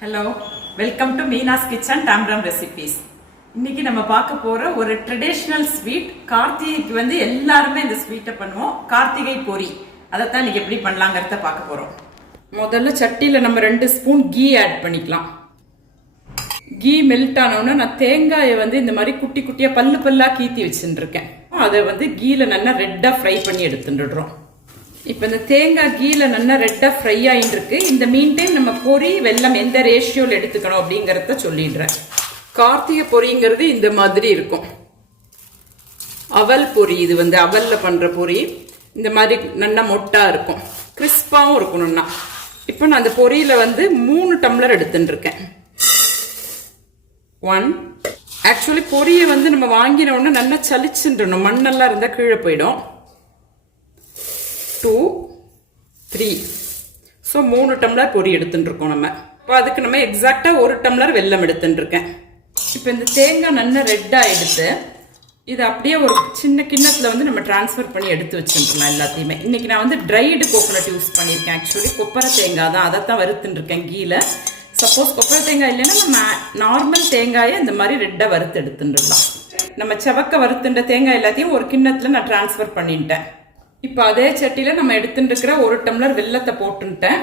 Hello welcome to Meena's kitchen டாம்ரம் recipes இன்னைக்கு நம்ம பார்க்க போற ஒரு ட்ரெடிஷ்னல் ஸ்வீட் கார்த்திகைக்கு வந்து எல்லாருமே இந்த ஸ்வீட்டை பண்ணுவோம். கார்த்திகை பொரி. அதைத்தான் இன்னைக்கு எப்படி பண்ணலாங்கிறத பார்க்க போறோம். முதல்ல சட்டியில் நம்ம ரெண்டு ஸ்பூன் கீ ஆட் பண்ணிக்கலாம். கீ மெல்ட் ஆனவுடனே நான் தேங்காயை வந்து இந்த மாதிரி குட்டி குட்டியா பல்லு பல்லா கீத்தி வச்சுருக்கேன் அதை வந்து கீல நல்லா ரெட்டா ஃப்ரை பண்ணி எடுத்துட்டுறோம் இப்போ இந்த தேங்காய் கீழே நல்லா ரெட்டாக ஃப்ரை ஆகிட்டுருக்கு இந்த மீன் டைம் நம்ம பொரி வெல்லம் எந்த ரேஷியோவில் எடுத்துக்கணும் அப்படிங்கிறத சொல்லிடுறேன். கார்த்திகை பொரிங்கிறது இந்த மாதிரி இருக்கும். அவல் பொரி இது வந்து அவலில் பண்ணுற பொரி இந்த மாதிரி நல்லா மொட்டாக இருக்கும். கிறிஸ்பாகவும் இருக்கணும்னா இப்போ நான் அந்த பொரியில் வந்து மூணு டம்ளர் எடுத்துட்டுருக்கேன் ஒன் ஆக்சுவலி பொரியை வந்து நம்ம வாங்கின உடனே நல்லா சலிச்சுன்றணும் மண்ணெல்லாம் இருந்தால் கீழே போயிடும். டூ த்ரீ ஸோ மூணு டம்ளர் பொரி எடுத்துட்டுருக்கோம் நம்ம. இப்போ அதுக்கு நம்ம எக்ஸாக்டாக ஒரு டம்ளர் வெல்லம் எடுத்துட்டுருக்கேன் இப்போ இந்த தேங்காய் நல்லா ரெட்டாக எடுத்து இது அப்படியே ஒரு சின்ன கிண்ணத்தில் வந்து நம்ம ட்ரான்ஸ்ஃபர் பண்ணி எடுத்து வச்சுருக்கலாம் எல்லாத்தையுமே. இன்றைக்கி நான் வந்து ட்ரைடு கோகோனட் யூஸ் பண்ணியிருக்கேன் ஆக்சுவலி கொப்பரை தேங்காய் தான். அதை தான் வறுத்துட்டுருக்கேன் கீழே. சப்போஸ் கொப்பரை தேங்காய் இல்லைன்னா நம்ம நார்மல் தேங்காயை இந்த மாதிரி ரெட்டாக வறுத்து எடுத்துட்டுருக்கலாம் நம்ம செவக்க வறுத்துன்ற தேங்காய் எல்லாத்தையும் ஒரு கிண்ணத்தில் நான் ட்ரான்ஸ்ஃபர் பண்ணிட்டேன். இப்போ அதே சட்டியில் நம்ம எடுத்துட்டு ஒரு டம்ளர் வெல்லத்தை போட்டுட்டேன்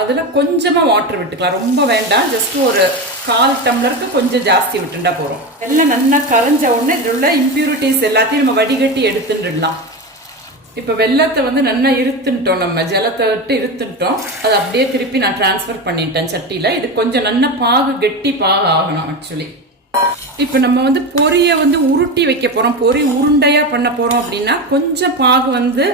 அதில் கொஞ்சமாக வாட்டர் விட்டுக்கலாம். ரொம்ப வேண்டாம். ஜஸ்ட் ஒரு கால் டம்ளருக்கு கொஞ்சம் ஜாஸ்தி விட்டுண்டா போகிறோம் எல்லாம் நல்லா கரைஞ்ச உடனே இதில் உள்ள இம்ப்யூரிட்டிஸ் எல்லாத்தையும் நம்ம வடிகட்டி எடுத்துட்டுடலாம். இப்போ வெள்ளத்தை வந்து நல்லா இருத்துட்டோம் நம்ம. ஜலத்தை விட்டு இருத்துட்டோம் அதை அப்படியே திருப்பி நான் ட்ரான்ஸ்ஃபர் பண்ணிட்டேன் சட்டியில். இது கொஞ்சம் நல்லா பாகு கெட்டி பாகு ஆகணும் ஆக்சுவலி இப்போ நம்ம வந்து பொரியை வந்து உருட்டி வைக்க போகிறோம் பொரி உருண்டையாக பண்ண போகிறோம் அப்படின்னா கொஞ்சம் பாகு வந்து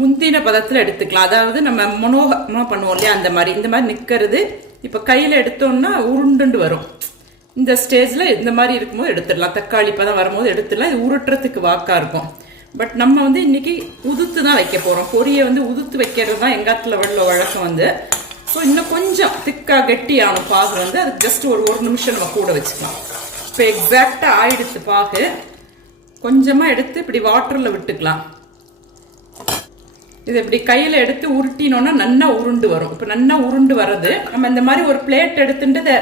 முந்தின பதத்தில் எடுத்துக்கலாம். அதாவது நம்ம மனோகமாக பண்ணுவோம் இல்லையா? அந்த மாதிரி இந்த மாதிரி நிற்கிறது இப்போ கையில் எடுத்தோம்னா உருண்டுண்டு வரும். இந்த ஸ்டேஜில் இந்த மாதிரி இருக்கும்போது எடுத்துடலாம். தக்காளி பதம் வரும்போது எடுத்துடலாம். இது உருட்டுறதுக்கு வாக்காக இருக்கும். பட் நம்ம வந்து இன்னைக்கு உதுத்து தான் வைக்க போகிறோம் பொரியை வந்து உதுத்து வைக்கிறது தான் எங்காத்துல உள்ள வழக்கம் வந்து. ஸோ இன்னும் கொஞ்சம் திக்காக கெட்டியான பாகு வந்து அதுக்கு ஜஸ்ட் ஒரு ஒரு நிமிஷம் நம்ம கூட வச்சுக்கலாம். இப்போ எக்ஸாக்டாக ஆயிடுச்சு பாகு. கொஞ்சமாக எடுத்து இப்படி வாட்டரில் விட்டுக்கலாம். இது இப்படி கையில் எடுத்து உருட்டினோன்னா நல்லா உருண்டு வரும். இப்போ நல்லா உருண்டு வர்றது நம்ம இந்த மாதிரி ஒரு பிளேட் எடுத்துட்டு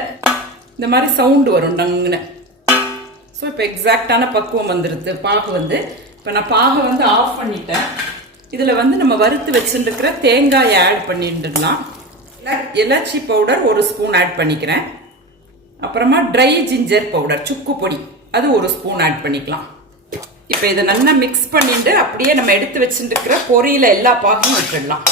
இந்த மாதிரி சவுண்டு வரும் டங்குன்னு. ஸோ இப்போ எக்ஸாக்டான பக்குவம் வந்துடுது பாகு வந்து. இப்போ நான் பாகை வந்து ஆஃப் பண்ணிட்டேன். இதில் வந்து நம்ம வறுத்து வச்சுருக்கிற தேங்காயை ஆட் பண்ணிட்டுலாம் இலாச்சி பவுடர் ஒரு ஸ்பூன் ஆட் பண்ணிக்கிறேன். அப்புறமா ட்ரை ஜிஞ்சர் பவுடர் சுக்கு பொடி. அது ஒரு ஸ்பூன் ஆட் பண்ணிக்கலாம். இப்போ இதை நல்லா மிக்ஸ் பண்ணிட்டு அப்படியே நம்ம எடுத்து வச்சுருக்கிற பொரியில எல்லா பாகையும் விட்டுடலாம்.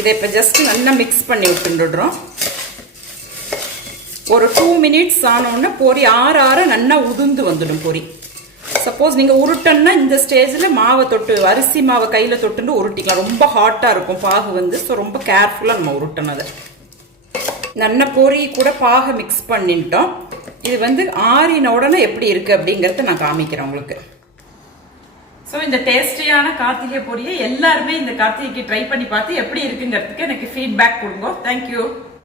இதை இப்போ ஜஸ்ட் நல்லா மிக்ஸ் பண்ணி விட்டுடுறோம். ஒரு டூ மினிட்ஸ் ஆனோடனே பொரி ஆற ஆற நல்லா உதிர்ந்து வந்துடும் பொரி. சப்போஸ் நீங்கள் உருட்டன்னா இந்த ஸ்டேஜில் மாவை தொட்டு அரிசி மாவை கையில் தொட்டுட்டு உருட்டிக்கலாம். ரொம்ப ஹாட்டாக இருக்கும் பாகு வந்து. ஸோ ரொம்ப கேர்ஃபுல்லாக நம்ம உருட்டணும் அதை. நல்ல பொறி கூட பாகை மிக்ஸ் பண்ணிட்டோம். இது வந்து ஆறின உடனே எப்படி இருக்குது அப்படிங்கிறத நான் காமிக்கிறேன் உங்களுக்கு. ஸோ இந்த டேஸ்டியான கார்த்திகை பொரியை எல்லாருமே இந்த கார்த்திகைக்கு ட்ரை பண்ணி பார்த்து எப்படி இருக்குங்கிறதுக்கு எனக்கு ஃபீட்பேக் கொடுங்க. தேங்க்யூ